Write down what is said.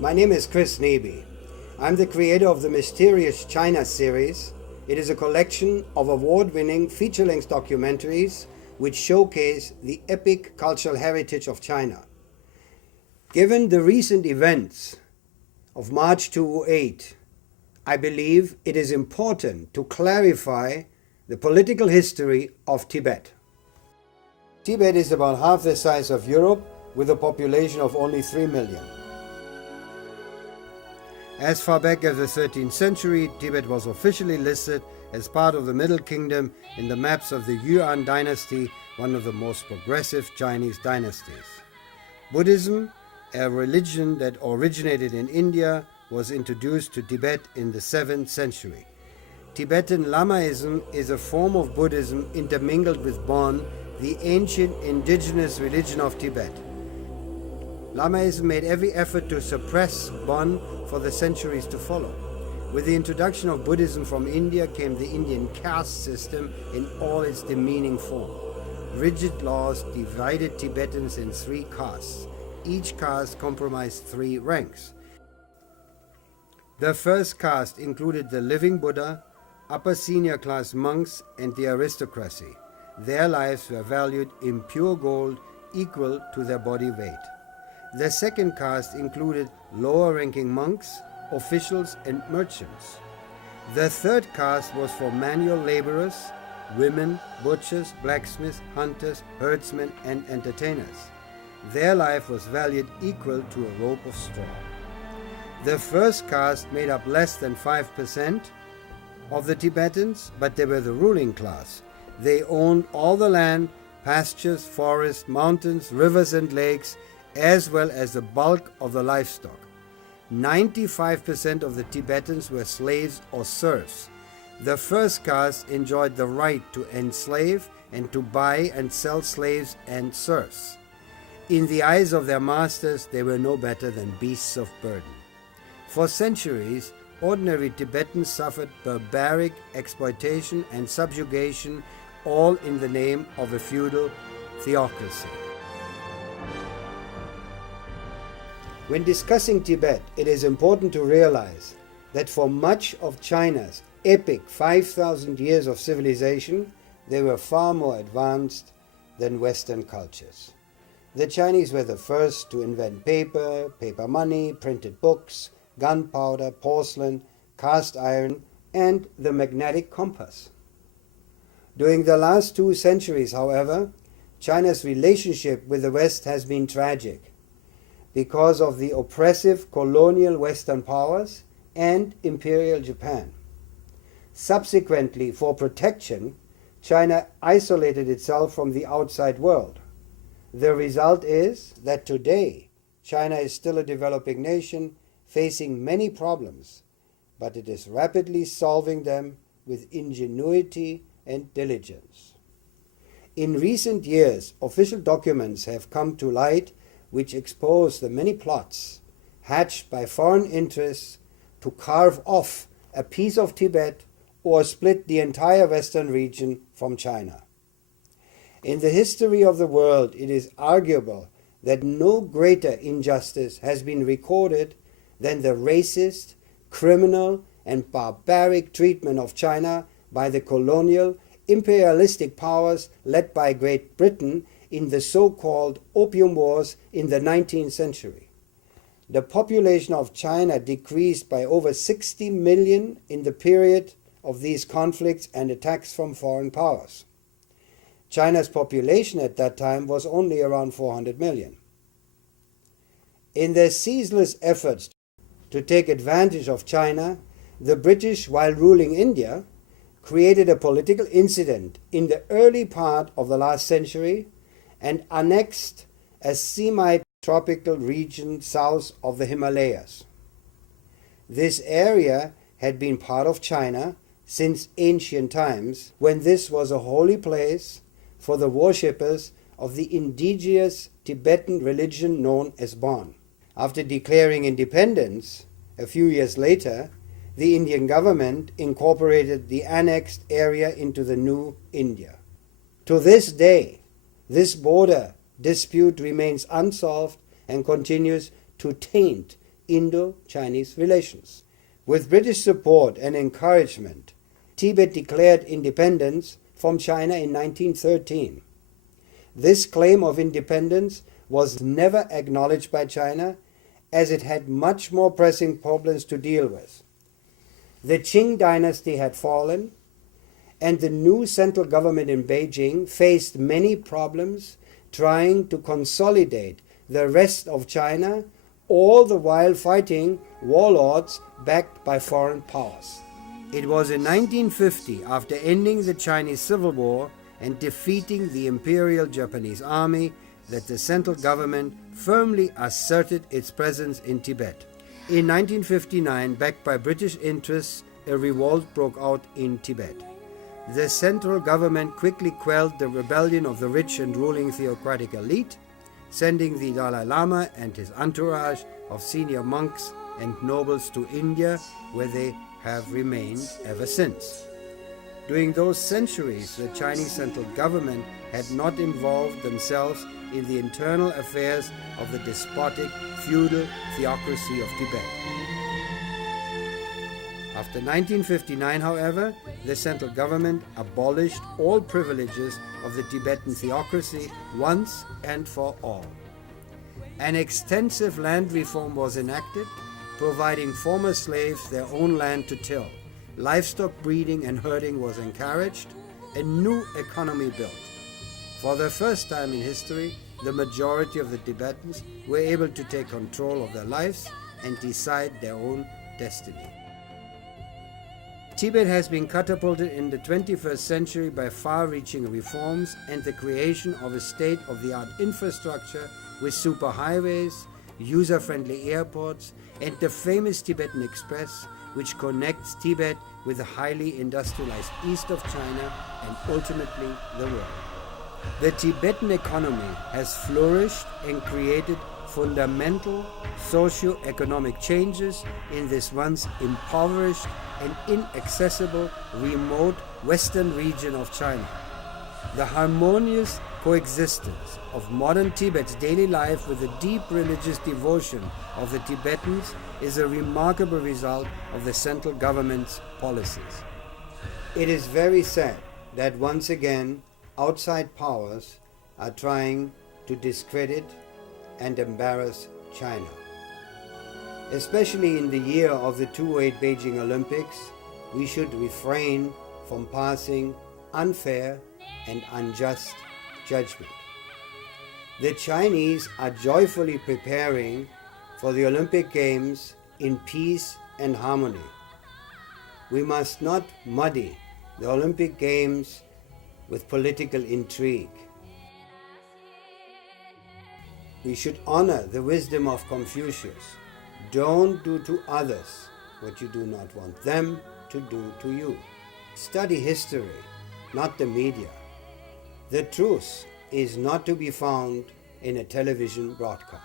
My name is Chris Neby. I'm the creator of the Mysterious China series. It is a collection of award-winning feature-length documentaries which showcase the epic cultural heritage of China. Given the recent events of March 2008, I believe it is important to clarify the political history of Tibet. Tibet is about half the size of Europe with a population of only 3 million. As far back as the 13th century, Tibet was officially listed as part of the Middle Kingdom in the maps of the Yuan dynasty, one of the most progressive Chinese dynasties. Buddhism, a religion that originated in India, was introduced to Tibet in the 7th century. Tibetan Lamaism is a form of Buddhism intermingled with Bon, the ancient indigenous religion of Tibet. Lamaism made every effort to suppress Bon for the centuries to follow. With the introduction of Buddhism from India came the Indian caste system in all its demeaning form. Rigid laws divided Tibetans in 3 castes. Each caste comprised 3 ranks. The first caste included the living Buddha, upper senior class monks, and the aristocracy. Their lives were valued in pure gold equal to their body weight. The second caste included lower-ranking monks, officials, and merchants. The third caste was for manual laborers, women, butchers, blacksmiths, hunters, herdsmen, and entertainers. Their life was valued equal to a rope of straw. The first caste made up less than 5% of the Tibetans, but they were the ruling class. They owned all the land, pastures, forests, mountains, rivers, and lakes, as well as the bulk of the livestock. 95% of the Tibetans were slaves or serfs. The first caste enjoyed the right to enslave and to buy and sell slaves and serfs. In the eyes of their masters, they were no better than beasts of burden. For centuries, ordinary Tibetans suffered barbaric exploitation and subjugation, all in the name of a feudal theocracy. When discussing Tibet, it is important to realize that for much of China's epic 5,000 years of civilization, they were far more advanced than Western cultures. The Chinese were the first to invent paper, paper money, printed books, gunpowder, porcelain, cast iron, and the magnetic compass. During the last 2 centuries, however, China's relationship with the West has been tragic because of the oppressive colonial Western powers and Imperial Japan. Subsequently, for protection, China isolated itself from the outside world. The result is that today, China is still a developing nation facing many problems, but it is rapidly solving them with ingenuity and diligence. In recent years, official documents have come to light which expose the many plots hatched by foreign interests to carve off a piece of Tibet or split the entire Western region from China. In the history of the world, it is arguable that no greater injustice has been recorded than the racist, criminal, and barbaric treatment of China by the colonial, imperialistic powers led by Great Britain in the so-called Opium Wars in the 19th century. The population of China decreased by over 60 million in the period of these conflicts and attacks from foreign powers. China's population at that time was only around 400 million. In their ceaseless efforts to take advantage of China, the British, while ruling India, created a political incident in the early part of the last century and annexed a semi-tropical region south of the Himalayas. This area had been part of China since ancient times, when this was a holy place for the worshippers of the indigenous Tibetan religion known as Bon. After declaring independence, a few years later, the Indian government incorporated the annexed area into the new India. To this day, this border dispute remains unsolved and continues to taint Indo-Chinese relations. With British support and encouragement, Tibet declared independence from China in 1913. This claim of independence was never acknowledged by China, as it had much more pressing problems to deal with. The Qing dynasty had fallen, and the new central government in Beijing faced many problems trying to consolidate the rest of China, all the while fighting warlords backed by foreign powers. It was in 1950, after ending the Chinese Civil War and defeating the Imperial Japanese Army, that the central government firmly asserted its presence in Tibet. In 1959, backed by British interests, a revolt broke out in Tibet. The central government quickly quelled the rebellion of the rich and ruling theocratic elite, sending the Dalai Lama and his entourage of senior monks and nobles to India, where they have remained ever since. During those centuries, the Chinese central government had not involved themselves in the internal affairs of the despotic, feudal theocracy of Tibet. After 1959, however, the central government abolished all privileges of the Tibetan theocracy once and for all. An extensive land reform was enacted, providing former slaves their own land to till. Livestock breeding and herding was encouraged, a new economy built. For the first time in history, the majority of the Tibetans were able to take control of their lives and decide their own destiny. Tibet has been catapulted in the 21st century by far-reaching reforms and the creation of a state-of-the-art infrastructure with superhighways, user-friendly airports, and the famous Tibetan Express, which connects Tibet with the highly industrialized east of China and ultimately the world. The Tibetan economy has flourished and created fundamental socio-economic changes in this once impoverished and inaccessible remote western region of China. The harmonious coexistence of modern Tibet's daily life with the deep religious devotion of the Tibetans is a remarkable result of the central government's policies. It is very sad that once again outside powers are trying to discredit and embarrass China. Especially in the year of the 2008 Beijing Olympics, we should refrain from passing unfair and unjust judgment. The Chinese are joyfully preparing for the Olympic Games in peace and harmony. We must not muddy the Olympic Games with political intrigue. We should honor the wisdom of Confucius. Don't do to others what you do not want them to do to you. Study history, not the media. The truth is not to be found in a television broadcast.